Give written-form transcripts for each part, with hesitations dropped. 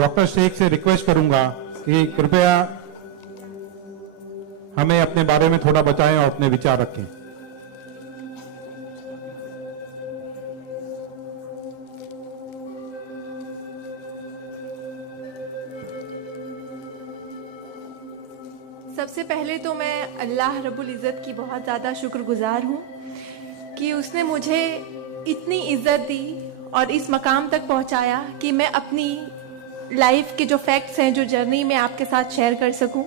Doctor Sheikh से request करूंगा कि कृपया हमें अपने बारे में थोड़ा बताएं और अपने विचार रखें। सबसे पहले तो मैं अल्लाह रब्बुल इज़्ज़त की बहुत ज़्यादा शुक्रगुजार हूँ कि उसने मुझे इतनी इज़्ज़त दी और इस मकाम तक पहुँचाया कि मैं अपनी लाइफ के जो फैक्ट्स हैं, जो जर्नी में आपके साथ शेयर कर सकूं।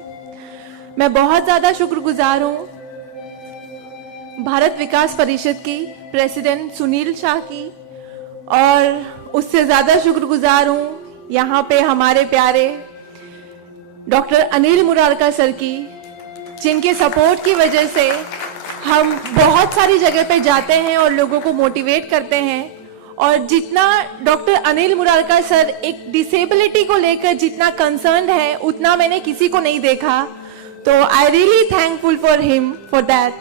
मैं बहुत ज़्यादा शुक्रगुजार हूँ भारत विकास परिषद की प्रेसिडेंट सुनील शाह की, और उससे ज़्यादा शुक्रगुजार हूँ यहाँ पे हमारे प्यारे डॉक्टर अनिल मुरारका सर की, जिनके सपोर्ट की वजह से हम बहुत सारी जगह पे जाते हैं और लोगों को मोटिवेट करते हैं। और जितना डॉक्टर अनिल मुरारका सर एक डिसेबिलिटी को लेकर जितना कंसर्न है, उतना मैंने किसी को नहीं देखा। तो I really thankful for him for that.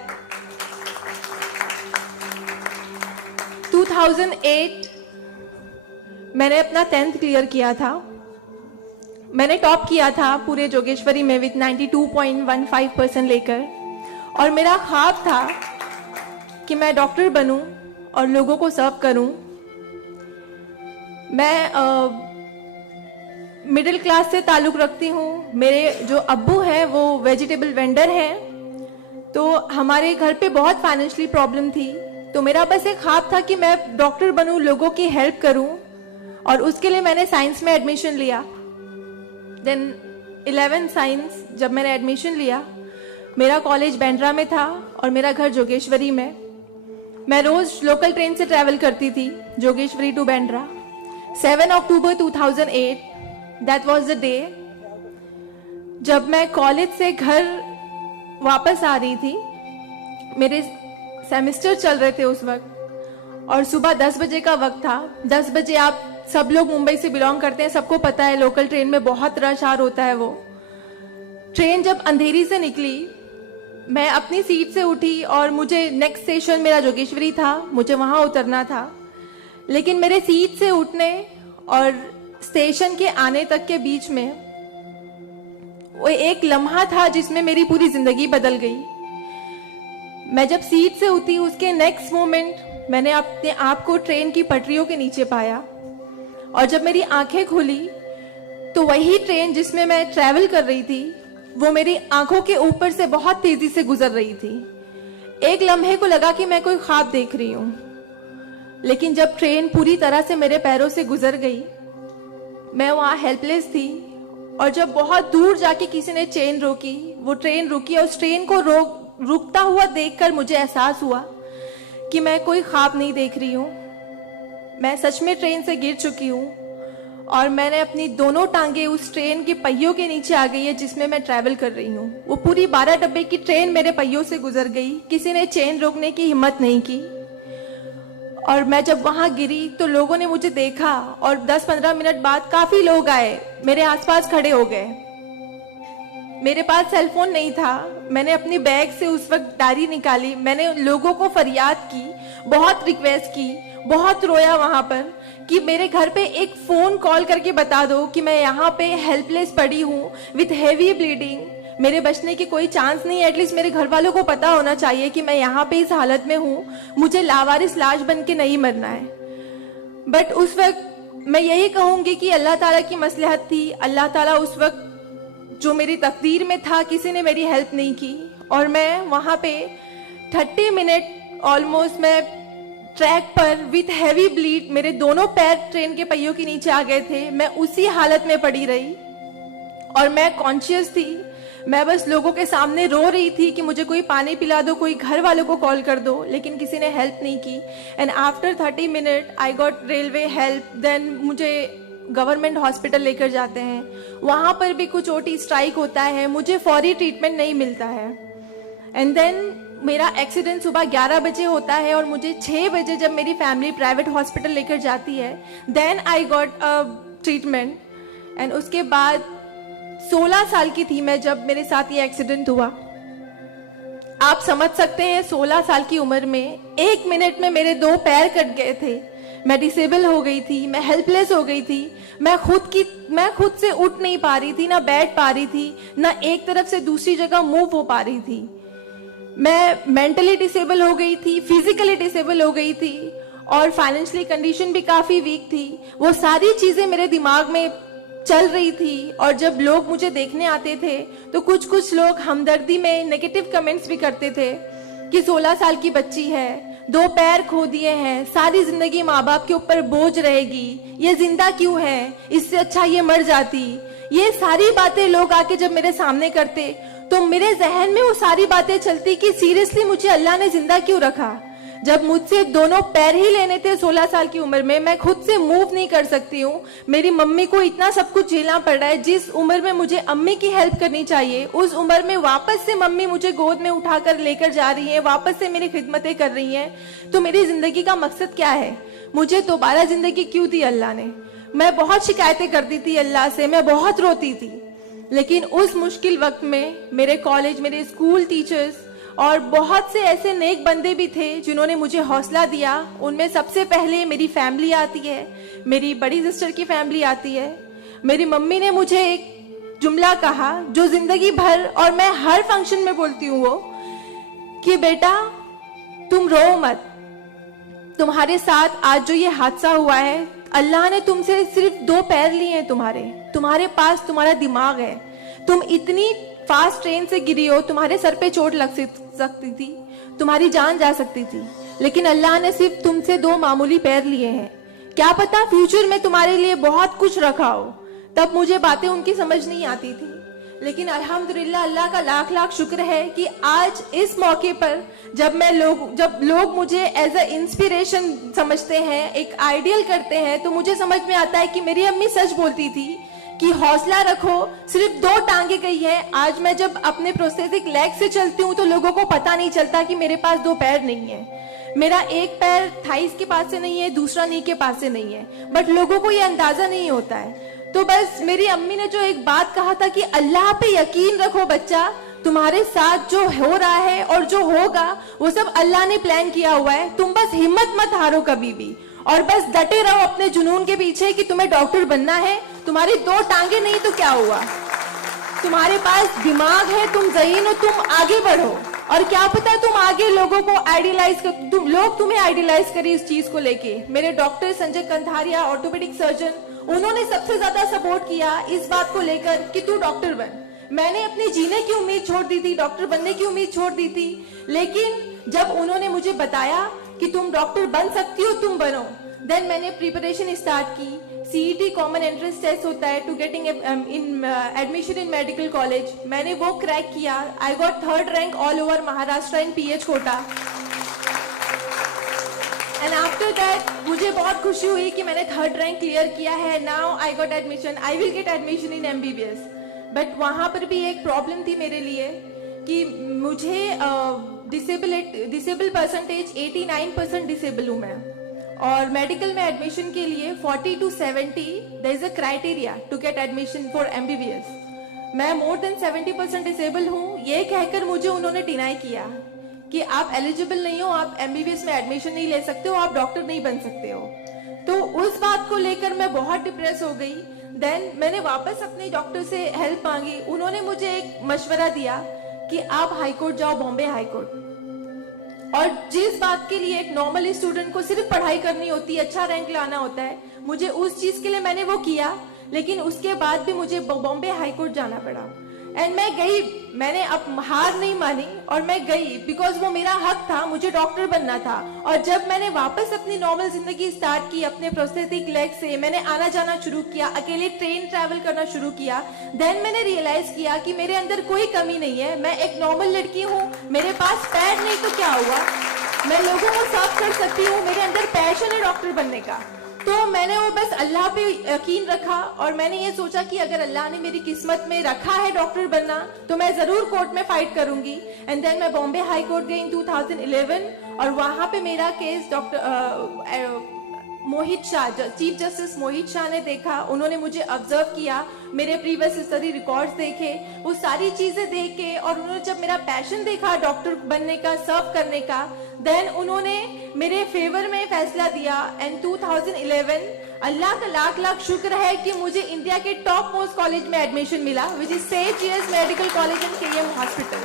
2008 मैंने अपना 10th क्लियर किया था। मैंने टॉप किया था पूरे जोगेश्वरी में विद 92.15% लेकर, और मेरा ख्वाब था कि मैं डॉक्टर बनूं और लोगों को सर्व करूं। मैं मिडिल क्लास से ताल्लुक़ रखती हूँ। मेरे जो अब्बू हैं वो वेजिटेबल वेंडर हैं, तो हमारे घर पे बहुत फाइनेंशियली प्रॉब्लम थी। तो मेरा बस एक ख्वाब था कि मैं डॉक्टर बनूं, लोगों की हेल्प करूं, और उसके लिए मैंने साइंस में एडमिशन लिया। देन 11 साइंस जब मैंने एडमिशन लिया, मेरा कॉलेज बांद्रा में था और मेरा घर जोगेश्वरी में। मैं रोज लोकल ट्रेन से ट्रैवल करती थी Jogeshwari to Bandra. 7 October 2008 that was the day जब मैं कॉलेज से घर वापस आ रही थी। मेरे सेमेस्टर चल रहे थे उस वक्त, और सुबह 10 बजे का वक्त था। 10 बजे, आप सब लोग मुंबई से बिलोंग करते हैं, सबको पता है लोकल ट्रेन में बहुत रश आर होता है। वो ट्रेन जब अंधेरी से निकली, मैं अपनी सीट से उठी और मुझे नेक्स्ट स्टेशन मेरा जोगेश्वरी था, मुझे वहां उतरना था। लेकिन मेरे सीट से उठने और स्टेशन के आने तक के बीच में वो एक लम्हा था जिसमें मेरी पूरी जिंदगी बदल गई। मैं जब सीट से उठी, उसके नेक्स्ट मोमेंट मैंने अपने आप को ट्रेन की पटरियों के नीचे पाया, और जब मेरी आंखें खुली तो वही ट्रेन जिसमें मैं ट्रैवल कर रही थी वो मेरी आंखों के ऊपर से बहुत तेजी से गुजर रही थी। एक लम्हे को लगा कि मैं कोई ख्वाब देख रही हूं, लेकिन जब ट्रेन पूरी तरह से मेरे पैरों से गुजर गई, मैं वहां हेल्पलेस थी। और जब बहुत दूर जाके किसी ने चेन रोकी, वो ट्रेन रुकी, और उस ट्रेन को रुकता हुआ देखकर मुझे एहसास हुआ कि मैं कोई ख्वाब नहीं देख रही हूँ। मैं सच में ट्रेन से गिर चुकी हूँ, और मैंने अपनी दोनों टांगे उस ट्रेन के पहियों के नीचे आ गई है जिसमें मैं ट्रैवल कर रही हूँ। वो पूरी 12 डब्बे की ट्रेन मेरे पहियों से गुजर गई। किसी ने चेन रोकने की हिम्मत नहीं की। और मैं जब वहां गिरी तो लोगों ने मुझे देखा, और 10-15 मिनट बाद काफी लोग आए, मेरे आसपास खड़े हो गए। मेरे पास सेलफोन नहीं था। मैंने अपनी बैग से उस वक्त डायरी निकाली, मैंने लोगों को फरियाद की, बहुत रिक्वेस्ट की, बहुत रोया वहां पर कि मेरे घर पे एक फोन कॉल करके बता दो कि मैं यहाँ पे हेल्पलेस पड़ी हूँ विथ हेवी ब्लीडिंग, मेरे बचने की कोई चांस नहीं है। एटलीस्ट मेरे घर वालों को पता होना चाहिए कि मैं यहाँ पे इस हालत में हूँ, मुझे लावारिस लाश बन के नहीं मरना है। बट उस वक्त मैं यही कहूंगी कि अल्लाह ताला की मसलहत थी। अल्लाह ताला उस वक्त जो मेरी तकदीर में था, किसी ने मेरी हेल्प नहीं की, और मैं वहां पे 30 मिनट ऑलमोस्ट मैं ट्रैक पर विथ हैवी ब्लीड, मेरे दोनों पैर ट्रेन के पहियों के नीचे आ गए थे। मैं उसी हालत में पड़ी रही और मैं कॉन्शियस थी। मैं बस लोगों के सामने रो रही थी कि मुझे कोई पानी पिला दो, कोई घर वालों को कॉल कर दो, लेकिन किसी ने हेल्प नहीं की। And after 30 minute I got railway help. Then मुझे गवर्नमेंट हॉस्पिटल लेकर जाते हैं, वहां पर भी कुछ ओटी स्ट्राइक होता है, मुझे फौरी ट्रीटमेंट नहीं मिलता है। एंड देन मेरा एक्सीडेंट सुबह 11 बजे होता है, और मुझे 6 बजे जब मेरी फैमिली प्राइवेट हॉस्पिटल लेकर जाती है, then I got a treatment. And उसके बाद 16 साल की थी मैं जब मेरे साथ ये एक्सीडेंट हुआ। आप समझ सकते हैं 16 साल की उम्र में 1 मिनट में मेरे 2 पैर कट गए थे, मैं डिसेबल हो गई थी, मैं हेल्पलेस हो गई थी, मैं खुद से उठ नहीं पा रही थी, ना बैठ पा रही थी, ना एक तरफ से दूसरी जगह मूव हो पा रही थी। मैं मेंटली डिसेबल हो गई थी, फिजिकली डिसेबल हो गई थी और फाइनेंशियली कंडीशन भी काफी वीक थी। वो सारी चीजें मेरे दिमाग में चल रही थी और जब लोग मुझे देखने आते थे तो कुछ लोग हमदर्दी में नेगेटिव कमेंट्स भी करते थे कि 16 साल की बच्ची है, 2 पैर खो दिए हैं, सारी जिंदगी माँ बाप के ऊपर बोझ रहेगी, ये जिंदा क्यों है, इससे अच्छा ये मर जाती। ये सारी बातें लोग आके जब मेरे सामने करते तो मेरे जहन में वो सारी बातें चलती कि सीरियसली मुझे अल्लाह ने जिंदा क्यों रखा। जब मुझसे दोनों पैर ही लेने थे 16 साल की उम्र में, मैं खुद से मूव नहीं कर सकती हूँ, मेरी मम्मी को इतना सब कुछ झेलना पड़ रहा है। जिस उम्र में मुझे अम्मी की हेल्प करनी चाहिए उस उम्र में वापस से मम्मी मुझे गोद में उठाकर लेकर जा रही है, वापस से मेरी खिदमतें कर रही हैं। तो मेरी जिंदगी का मकसद क्या है? मुझे दोबारा जिंदगी क्यों दी अल्लाह ने? मैं बहुत शिकायतें करती थी अल्लाह से, मैं बहुत रोती थी, लेकिन उस मुश्किल वक्त में मेरे कॉलेज, मेरे स्कूल टीचर्स और बहुत से ऐसे नेक बंदे भी थे जिन्होंने मुझे हौसला दिया। उनमें सबसे पहले मेरी फैमिली आती है, मेरी बड़ी सिस्टर की फैमिली आती है। मेरी मम्मी ने मुझे एक जुमला कहा जो जिंदगी भर और मैं हर फंक्शन में बोलती हूँ, वो कि बेटा तुम रो मत, तुम्हारे साथ आज जो ये हादसा हुआ है, अल्लाह ने तुमसे सिर्फ 2 पैर लिए हैं, तुम्हारे पास तुम्हारा दिमाग है, तुम इतनी फास्ट ट्रेन से गिरी हो, तुम्हारे सर पे चोट लग सकती थी, तुम्हारी जान जा सकती थी, लेकिन अल्लाह ने सिर्फ तुमसे 2 मामूली पैर लिए हैं। क्या पता फ्यूचर में तुम्हारे लिए बहुत कुछ रखा हो। तब मुझे बातें उनकी समझ नहीं आती थी, लेकिन अल्हम्दुलिल्लाह अल्लाह का लाख लाख शुक्र है कि आज इस मौके पर जब लोग मुझे एज अ इंस्पिरेशन समझते हैं, एक आइडियल करते हैं, तो मुझे समझ में आता है कि मेरी अम्मी सच बोलती थी कि हौसला रखो, सिर्फ 2 टांगे गई है। आज मैं जब अपने प्रोस्थेटिक लेग से चलती हूँ तो लोगों को पता नहीं चलता कि मेरे पास 2 पैर नहीं है, मेरा एक पैर थाइस के पास से नहीं है, दूसरा नी के पास से नहीं है, बट लोगों को ये अंदाजा नहीं होता है। तो बस मेरी अम्मी ने जो एक बात कहा था कि अल्लाह पे यकीन रखो बच्चा, तुम्हारे साथ जो हो रहा है और जो होगा वो सब अल्लाह ने प्लान किया हुआ है, तुम बस हिम्मत मत हारो कभी भी और बस डटे रहो अपने जुनून के पीछे कि तुम्हें डॉक्टर बनना है। तुम्हारी 2 टांगे नहीं तो क्या हुआ, तुम्हारे पास दिमाग है, तुम ज़हीन हो, तुम आगे बढ़ो। और क्या पता तुम आगे लोगों को लोग तुम्हें आइडियलाइज करें इस चीज को लेके। मेरे डॉक्टर संजय कंधारिया, ऑर्थोपेडिक सर्जन, उन्होंने सबसे ज्यादा सपोर्ट किया इस बात को लेकर कि तू डॉक्टर बन। मैंने अपने जीने की उम्मीद छोड़ दी थी, डॉक्टर बनने की उम्मीद छोड़ दी थी, लेकिन जब उन्होंने मुझे बताया कि तुम डॉक्टर बन सकती हो, तुम बनो, देन मैंने प्रिपरेशन स्टार्ट की। सीईटी कॉमन एंट्रेंस टेस्ट होता है to getting admission in medical college, मैंने वो क्रैक किया। I got 3rd rank all over Maharashtra in PH quota. And after that मुझे बहुत खुशी हुई कि मैंने 3rd रैंक क्लियर किया है। Now I got admission, I will get admission in MBBS. But वहां पर भी एक प्रॉब्लम थी मेरे लिए कि मुझे डिसेबल परसेंटेज 89% डिसेबल हूं मैं, और मेडिकल में एडमिशन के लिए 40 to 70 there is a criteria to get admission for MBBS. मैं मोर देन 70% डिसेबल हूँ, ये कहकर मुझे उन्होंने डिनाई किया कि आप एलिजिबल नहीं हो, आप एमबीबीएस में एडमिशन नहीं ले सकते हो, आप डॉक्टर नहीं बन सकते हो। तो उस बात को लेकर मैं बहुत डिप्रेस हो गई। देन मैंने वापस अपने डॉक्टर से हेल्प मांगी। उन्होंने मुझे एक मशवरा दिया कि आप हाई कोर्ट जाओ, बॉम्बे हाई कोर्ट, और जिस बात के लिए एक नॉर्मल स्टूडेंट को सिर्फ पढ़ाई करनी होती है, अच्छा रैंक लाना होता है, मुझे उस चीज के लिए मैंने वो किया, लेकिन उसके बाद भी मुझे बॉम्बे हाई कोर्ट जाना पड़ा। एंड मैं गई, मैंने अब हार नहीं मानी और मैं गई बिकॉज वो मेरा हक था, मुझे डॉक्टर बनना था। और जब मैंने वापस अपनी नॉर्मल जिंदगी स्टार्ट की अपने प्रोस्थेटिक लेग से, मैंने आना जाना शुरू किया, अकेले ट्रेन ट्रैवल करना शुरू किया, देन मैंने रियलाइज किया कि मेरे अंदर कोई कमी नहीं है, मैं एक नॉर्मल लड़की हूँ, मेरे पास पैर नहीं तो क्या हुआ, मैं लोगों को सर्व कर सकती हूँ, मेरे अंदर पैशन है डॉक्टर बनने का। तो मैंने वो बस अल्लाह पे यकीन रखा और मैंने ये सोचा कि अगर अल्लाह ने मेरी किस्मत में रखा है डॉक्टर बनना तो मैं जरूर कोर्ट में फाइट करूंगी। एंड देन मैं बॉम्बे हाई कोर्ट गई इन 2011 और वहां पे मेरा केस मोहित शाह, चीफ जस्टिस मोहित शाह ने देखा, उन्होंने मुझे ऑब्जर्व किया, मेरे प्रीवियस स्टडी रिकॉर्ड्स देखे, वो सारी चीजें देख के, और उन्होंने जब मेरा पैशन देखा डॉक्टर बनने का, सर्व करने का, देन उन्होंने मेरे फेवर में फैसला दिया। एंड 2011 अल्लाह का लाख लाख शुक्र है कि मुझे इंडिया के टॉप मोस्ट कॉलेज में एडमिशन मिला, which is Saint GS medical college and KM hospital.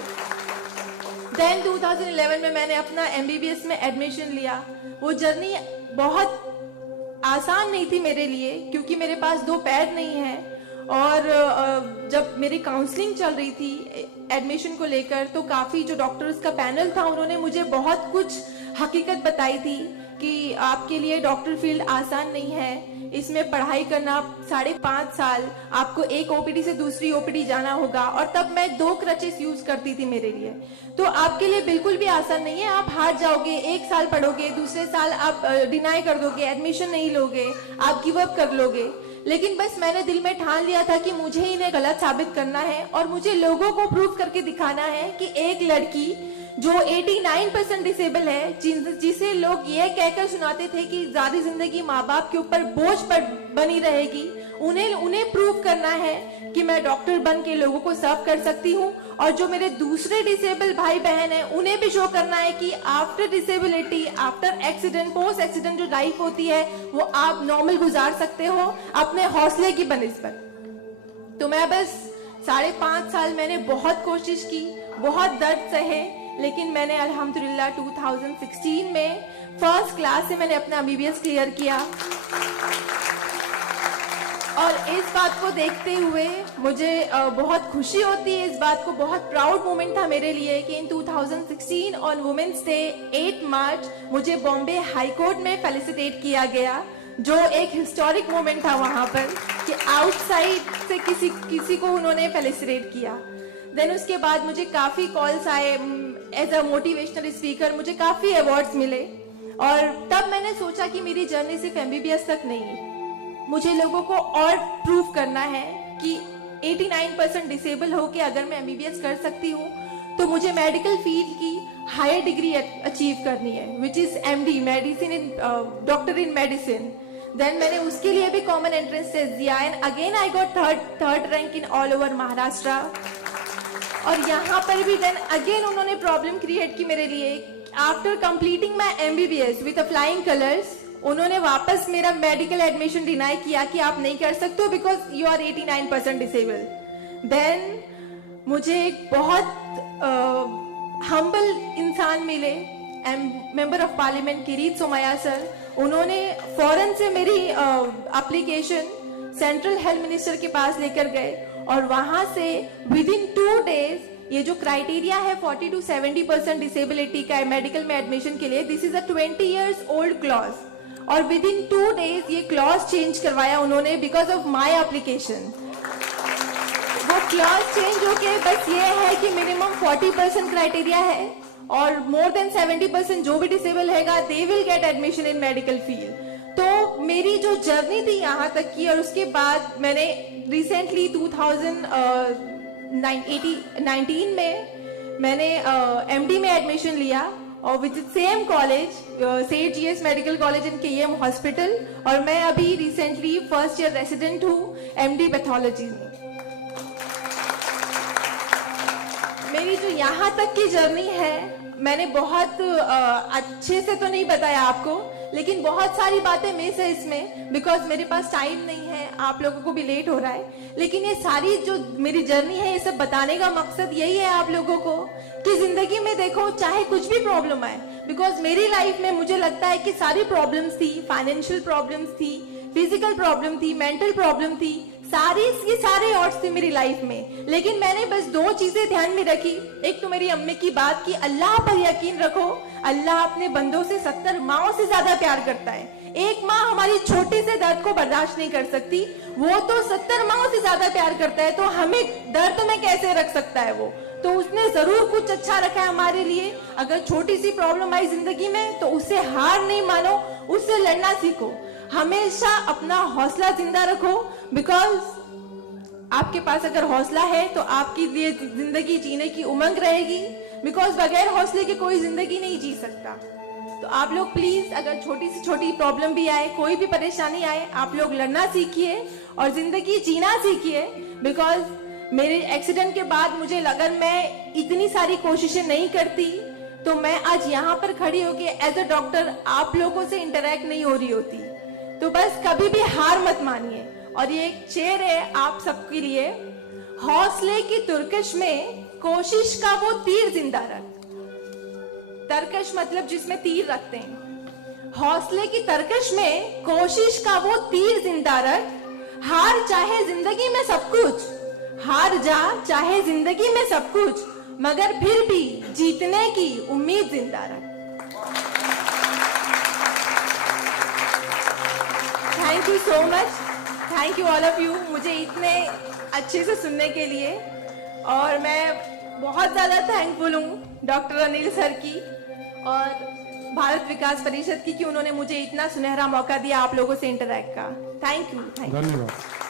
Then 2011 में मैंने अपना एमबीबीएस में एडमिशन लिया। वो जर्नी बहुत आसान नहीं थी मेरे लिए, क्योंकि मेरे पास 2 पैर नहीं है। और जब मेरी काउंसलिंग चल रही थी एडमिशन को लेकर, तो काफी जो डॉक्टर्स का पैनल था उन्होंने मुझे बहुत कुछ हकीकत बताई थी कि आपके लिए डॉक्टर फील्ड आसान नहीं है, इसमें पढ़ाई करना 5.5 साल, आपको एक ओपीडी से दूसरी ओपीडी जाना होगा। और तब मैं 2 क्रचेस यूज करती थी मेरे लिए, तो आपके लिए बिल्कुल भी आसान नहीं है। आप हार जाओगे, 1 साल पढ़ोगे, दूसरे साल आप डिनाई कर दोगे, एडमिशन नहीं लोगे, आप गिव अप कर लोगे। लेकिन बस मैंने दिल में ठान लिया था कि मुझे इन्हें गलत साबित करना है और मुझे लोगों को प्रूव करके दिखाना है कि एक लड़की जो 89% डिसेबल है, जिसे लोग ये कहकर सुनाते थे कि सारी जिंदगी माँ बाप के ऊपर बोझ पर बनी रहेगी, उन्हें प्रूव करना है कि मैं डॉक्टर बन के लोगों को सर्व कर सकती हूँ। और जो मेरे दूसरे डिसेबल भाई बहन हैं, उन्हें भी शो करना है कि after disability, after accident, post accident जो लाइफ होती है वो आप नॉर्मल गुजार सकते हो अपने हौसले की बनिस्बत। तो मैं बस 5.5 साल मैंने बहुत कोशिश की, बहुत दर्द सहे, लेकिन मैंने अल्हम्दुलिल्लाह 2016 में फर्स्ट क्लास से मैंने अपना एमबीबीएस क्लियर किया। और इस बात को देखते हुए मुझे बहुत खुशी होती है, इस बात को बहुत प्राउड मोमेंट था मेरे लिए कि इन 2016 ऑन वुमेन्स डे 8 मार्च मुझे बॉम्बे हाई कोर्ट में फेलिसिटेट किया गया, जो एक हिस्टोरिक मोमेंट था वहां पर कि आउटसाइड से किसी को उन्होंने फेलिसिटेट किया। देन उसके बाद मुझे काफी कॉल्स आए एज अ मोटिवेशनल स्पीकर, मुझे काफी अवार्ड्स मिले। और तब मैंने सोचा कि मेरी जर्नी सिर्फ एमबीबीएस तक नहीं, मुझे लोगों को और प्रूव करना है कि 89% डिसेबल होके अगर मैं एमबीबीएस कर सकती हूँ तो मुझे मेडिकल फील्ड की हायर डिग्री अचीव करनी है, which is MD, medicine in doctor in medicine. Then मैंने उसके लिए भी कॉमन एंट्रेंस टेस्ट दिया and again I got third rank in all over Maharashtra. और यहाँ पर भी देन अगेन उन्होंने प्रॉब्लम क्रिएट की मेरे लिए। After completing my MBBS with flying colours, उन्होंने वापस मेरा मेडिकल एडमिशन डिनाई किया कि आप नहीं कर सकते हो because you are 89% disable. Then मुझे एक बहुत हम्बल इंसान मिले, member of parliament Kirit Somaiya sir. उन्होंने फौरन से मेरी एप्लीकेशन सेंट्रल हेल्थ मिनिस्टर के पास लेकर गए और वहां से विद इन 2 डेज ये जो क्राइटेरिया है 40 to 70% डिसेबिलिटी का मेडिकल में एडमिशन के लिए, this is a 20 years old clause, और विद इन 2 डेज ये क्लॉज चेंज करवाया उन्होंने बिकॉज ऑफ माई एप्लीकेशन। वो क्लॉज चेंज होके बस ये है कि मिनिमम 40% क्राइटेरिया है और मोर देन 70% जो भी डिसेबल हैगा they will get admission in medical field. तो मेरी जो जर्नी थी यहाँ तक की, और उसके बाद मैंने रिसेंटली 2019 में मैंने एमडी में एडमिशन लिया और with same college Saint GS medical college and KM hospital, और मैं अभी रिसेंटली फर्स्ट ईयर रेसिडेंट हूँ एमडी पैथोलॉजी में। मेरी जो यहाँ तक की जर्नी है मैंने बहुत अच्छे से तो नहीं बताया आपको, लेकिन बहुत सारी बातें मिस है इसमें बिकॉज मेरे पास टाइम नहीं है, आप लोगों को भी लेट हो रहा है। लेकिन ये सारी जो मेरी जर्नी है ये सब बताने का मकसद यही है आप लोगों को कि जिंदगी में देखो चाहे कुछ भी प्रॉब्लम आए, बिकॉज मेरी लाइफ में मुझे लगता है कि सारी प्रॉब्लम्स थी, फाइनेंशियल प्रॉब्लम्स थी, फिजिकल प्रॉब्लम थी, मेंटल प्रॉब्लम थी, सारे ऑड्स थे मेरी लाइफ में। लेकिन मैंने बस 2 चीजें ध्यान में रखी। एक तो मेरी अम्मी की बात कि अल्लाह पर यकीन रखो, अल्लाह अपने बंदों से 70 माओं से ज्यादा प्यार करता है। एक माँ हमारी छोटे से दर्द को बर्दाश्त नहीं कर सकती, वो तो 70 माओं से ज्यादा प्यार करता है, तो हमें दर्द में कैसे रख सकता है वो? तो उसने जरूर कुछ अच्छा रखा है हमारे लिए। अगर छोटी सी प्रॉब्लम आई जिंदगी में तो उससे हार नहीं मानो, उससे लड़ना सीखो, हमेशा अपना हौसला जिंदा रखो, बिकॉज आपके पास अगर हौसला है तो आपकी लिए जिंदगी जीने की उमंग रहेगी, बिकॉज बगैर हौसले के कोई जिंदगी नहीं जी सकता। तो आप लोग प्लीज, अगर छोटी से छोटी प्रॉब्लम भी आए, कोई भी परेशानी आए, आप लोग लड़ना सीखिए और जिंदगी जीना सीखिए। बिकॉज मेरे एक्सीडेंट के बाद मुझे लगा मैं इतनी सारी कोशिशें नहीं करती तो मैं आज यहाँ पर खड़ी होके एज अ डॉक्टर आप लोगों से इंटरेक्ट नहीं हो रही होती। तो बस कभी भी हार मत मानिए। और ये एक शेर है आप सबके लिए, हौसले की तुर्कश में कोशिश का वो तीर जिंदा रख। तरकश मतलब जिसमें तीर रखते हैं। हौसले की तरकश में कोशिश का वो तीर जिंदा रख। हार चाहे जिंदगी में सब कुछ, हार जा चाहे जिंदगी में सब कुछ, मगर फिर भी जीतने की उम्मीद जिंदा रख। Thank you so much, thank you all of you, मुझे इतने अच्छे से सुनने के लिए। और मैं बहुत ज्यादा थैंकफुल हूँ डॉक्टर अनिल सर की और भारत विकास परिषद की कि उन्होंने मुझे इतना सुनहरा मौका दिया आप लोगों से इंटरैक्ट का। Thank you. धन्यवाद।